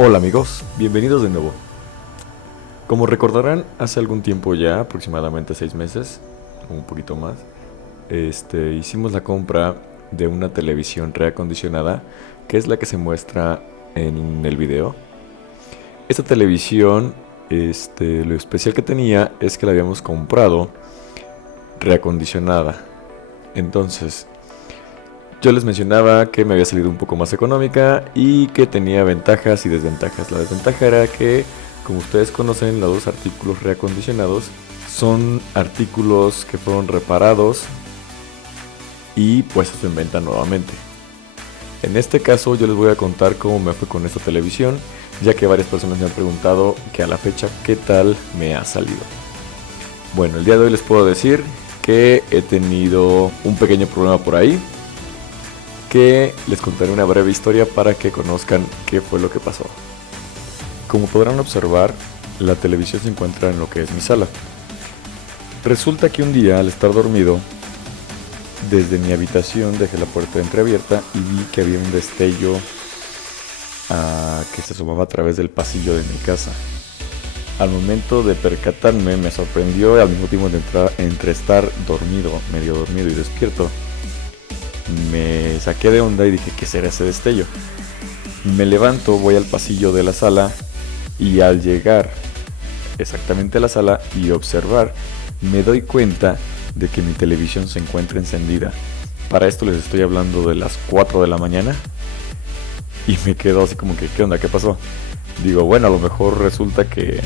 Hola amigos, bienvenidos de nuevo. Como recordarán, hace algún tiempo ya, aproximadamente 6 meses, un poquito más, hicimos la compra de una televisión reacondicionada, que es la que se muestra en el video. Esta televisión, lo especial que tenía es que la habíamos comprado reacondicionada. Entonces, yo les mencionaba que me había salido un poco más económica y que tenía ventajas y desventajas. La desventaja era que, como ustedes conocen, los artículos reacondicionados son artículos que fueron reparados y puestos en venta nuevamente. En este caso yo les voy a contar cómo me fue con esta televisión, ya que varias personas me han preguntado que a la fecha qué tal me ha salido. Bueno, el día de hoy les puedo decir que he tenido un pequeño problema por ahí, que les contaré una breve historia para que conozcan qué fue lo que pasó. Como podrán observar, la televisión se encuentra en lo que es mi sala. Resulta que un día, al estar dormido, desde mi habitación dejé la puerta entreabierta y vi que había un destello que se asomaba a través del pasillo de mi casa. Al momento de percatarme, me sorprendió, al mismo tiempo entre estar dormido, medio dormido y despierto, me saqué de onda y dije, ¿qué será ese destello? Me levanto, voy al pasillo de la sala y al llegar exactamente a la sala y observar, me doy cuenta de que mi televisión se encuentra encendida. Para esto les estoy hablando de las 4 de la mañana y me quedo así como que, ¿qué onda? ¿Qué pasó? Digo, bueno, a lo mejor resulta que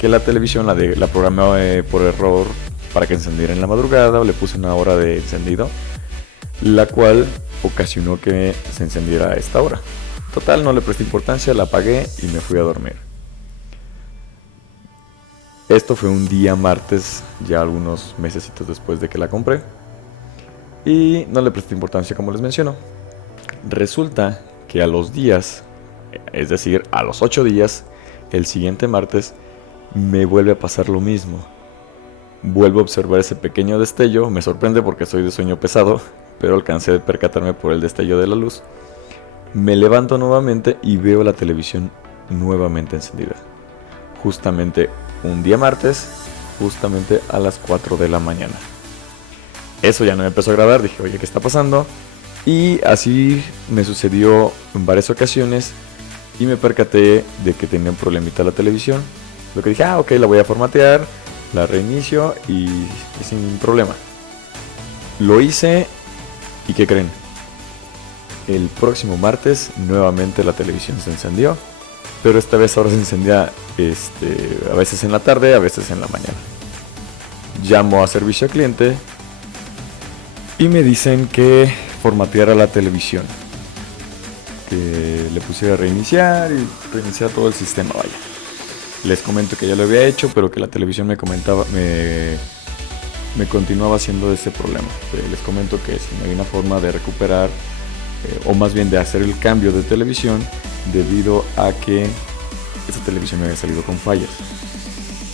la televisión la programé por error para que encendiera en la madrugada, o le puse una hora de encendido, la cual ocasionó que se encendiera a esta hora. Total, no le presté importancia, la apagué y me fui a dormir. Esto fue un día martes, ya algunos mesecitos después de que la compré, y no le presté importancia, como les menciono. Resulta que a los días, es decir, a los 8 días, el siguiente martes, me vuelve a pasar lo mismo. Vuelvo a observar ese pequeño destello, me sorprende porque soy de sueño pesado, pero alcancé a percatarme por el destello de la luz. Me levanto nuevamente y veo la televisión nuevamente encendida. Justamente un día martes, justamente a las 4 de la mañana. Eso ya no me empezó a agradar, dije, oye, ¿qué está pasando? Y así me sucedió en varias ocasiones y me percaté de que tenía un problemita la televisión. Lo que dije, ok, la voy a formatear, la reinicio y sin problema. Lo hice y ¿qué creen? El próximo martes nuevamente la televisión se encendió, pero esta vez ahora se encendía a veces en la tarde, a veces en la mañana. Llamo a servicio al cliente y me dicen que formateara la televisión, que le pusiera a reiniciar y reiniciar todo el sistema, vaya. Les comento que ya lo había hecho, pero que la televisión me continuaba haciendo ese problema. Les comento que si no hay una forma de recuperar, o más bien de hacer el cambio de televisión, debido a que esta televisión me había salido con fallas.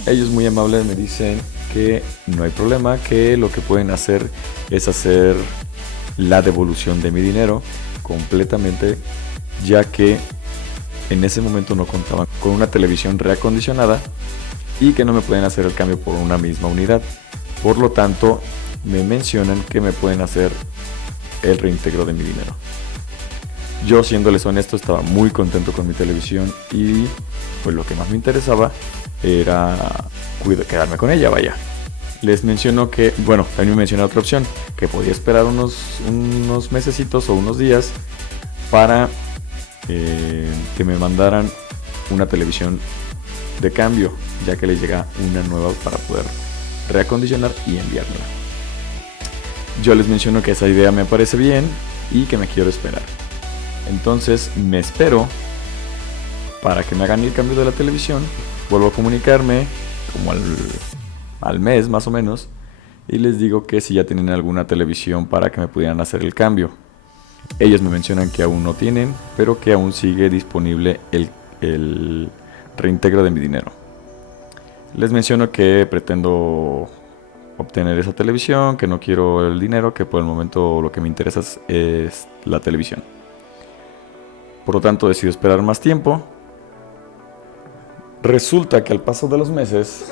Ellos muy amables me dicen que no hay problema, que lo que pueden hacer es hacer la devolución de mi dinero completamente, ya que en ese momento no contaban con una televisión reacondicionada y que no me pueden hacer el cambio por una misma unidad. Por lo tanto, me mencionan que me pueden hacer el reintegro de mi dinero. Yo, siéndoles honesto, estaba muy contento con mi televisión y pues lo que más me interesaba era quedarme con ella, vaya. Les menciono que, bueno, también me mencioné otra opción, que podía esperar unos mesecitos o unos días para que me mandaran una televisión de cambio, ya que les llega una nueva para poder reacondicionar y enviármela. Yo les menciono que esa idea me parece bien y que me quiero esperar. Entonces me espero para que me hagan el cambio de la televisión. Vuelvo a comunicarme como al mes más o menos y les digo que si ya tienen alguna televisión para que me pudieran hacer el cambio. Ellos me mencionan que aún no tienen, pero que aún sigue disponible el reintegro de mi dinero. Les menciono que pretendo obtener esa televisión, que no quiero el dinero, que por el momento lo que me interesa es la televisión. Por lo tanto decido esperar más tiempo Resulta que al paso de los meses,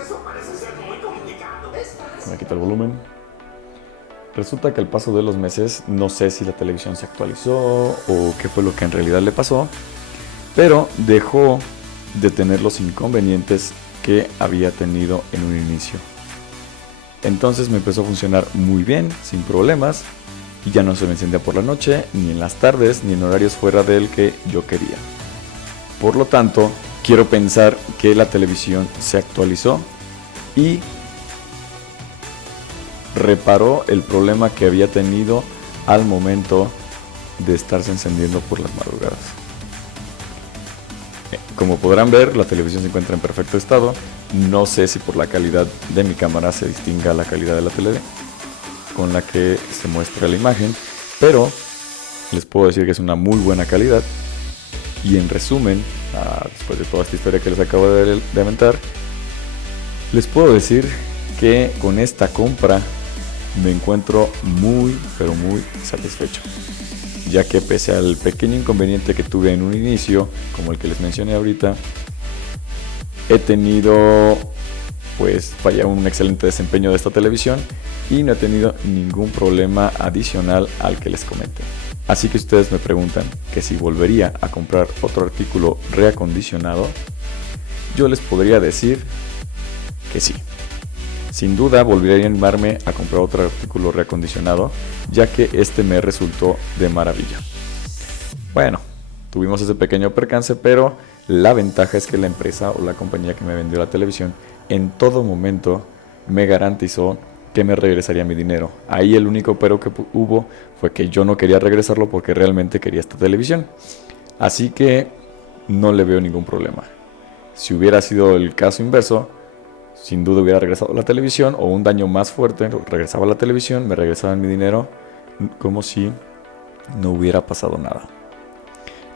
me quito el volumen. Resulta que al paso de los meses, no sé si la televisión se actualizó o qué fue lo que en realidad le pasó, pero dejó de tener los inconvenientes que había tenido en un inicio. Entonces me empezó a funcionar muy bien, sin problemas, y ya no se me encendía por la noche, ni en las tardes, ni en horarios fuera del que yo quería. Por lo tanto, quiero pensar que la televisión se actualizó y reparó el problema que había tenido al momento de estarse encendiendo por las madrugadas. Como podrán ver, la televisión se encuentra en perfecto estado. No sé si por la calidad de mi cámara se distinga la calidad de la tele con la que se muestra la imagen, pero les puedo decir que es una muy buena calidad. Y en resumen, después de toda esta historia que les acabo de aventar, les puedo decir que con esta compra me encuentro muy, pero muy satisfecho, ya que pese al pequeño inconveniente que tuve en un inicio, como el que les mencioné ahorita, he tenido pues un excelente desempeño de esta televisión y no he tenido ningún problema adicional al que les comenté. Así que ustedes me preguntan que si volvería a comprar otro artículo reacondicionado, yo les podría decir que sí. Sin duda volvería a animarme a comprar otro artículo reacondicionado, ya que este me resultó de maravilla. Bueno, tuvimos ese pequeño percance, pero la ventaja es que la empresa o la compañía que me vendió la televisión en todo momento me garantizó que me regresaría mi dinero. Ahí el único pero que hubo fue que yo no quería regresarlo porque realmente quería esta televisión. Así que no le veo ningún problema. Si hubiera sido el caso inverso, sin duda hubiera regresado la televisión, o un daño más fuerte, regresaba la televisión, me regresaban mi dinero, como si no hubiera pasado nada.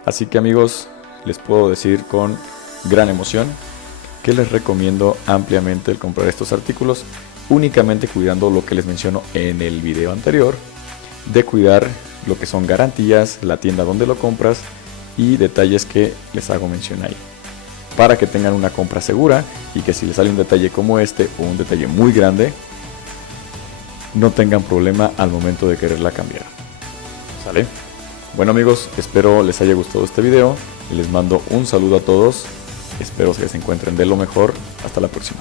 Así que amigos, les puedo decir con gran emoción que les recomiendo ampliamente el comprar estos artículos, únicamente cuidando lo que les menciono en el video anterior, de cuidar lo que son garantías, la tienda donde lo compras y detalles que les hago mención ahí, para que tengan una compra segura y que si les sale un detalle como este o un detalle muy grande, no tengan problema al momento de quererla cambiar. ¿Sale? Bueno amigos, espero les haya gustado este video y les mando un saludo a todos. Espero que se encuentren de lo mejor. Hasta la próxima.